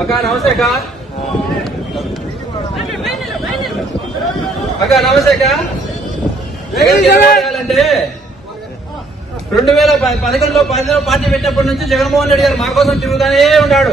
అక్క నమస్తే అక్క. అక్క నమస్తే అక్క. జగన్ గెలవాలంటే రెండు వేల పదకొండులో పదిలో పార్టీ పెట్టినప్పటి నుంచి జగన్మోహన్ రెడ్డి గారు మా కోసం తిరుగుతానే ఉన్నాడు.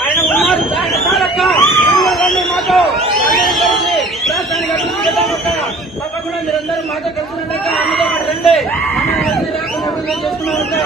మీరందరూ మాతో కలిసి అన్నతో పాటు రండి. అన్న అభివృద్ధి లేకుండా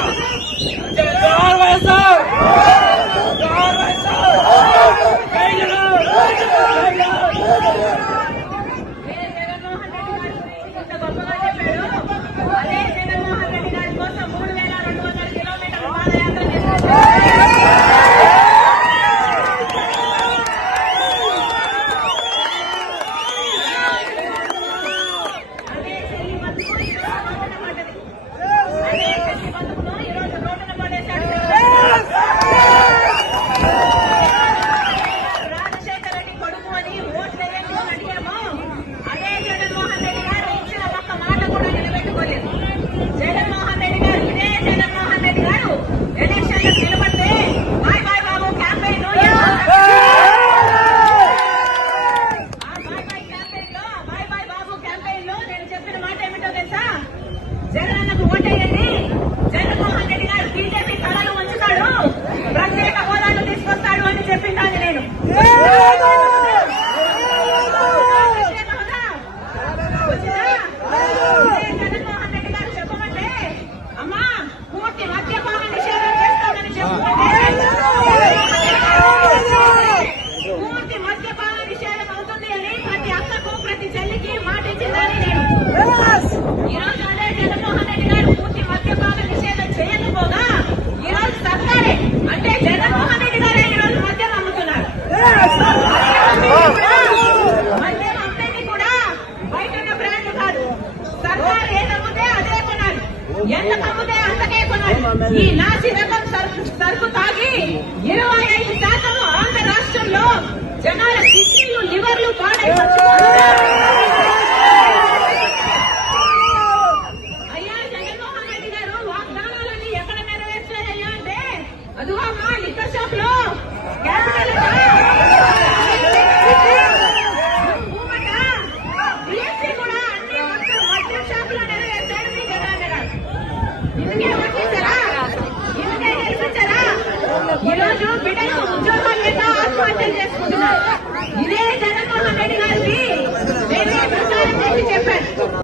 everyone. ఎంత అమ్మితే అంతకే కొనాలి. ఈ నాసి రకం సరుకు సరుకు తాగి ఇరవై ఐదు శాతం ఆంధ్ర రాష్ట్రంలో జనాల కిడ్నీలు లివర్లు పాడై ఈ ఉద్యోగాలు లేక ఆత్మహత్యలు చేసుకుంటున్నారు.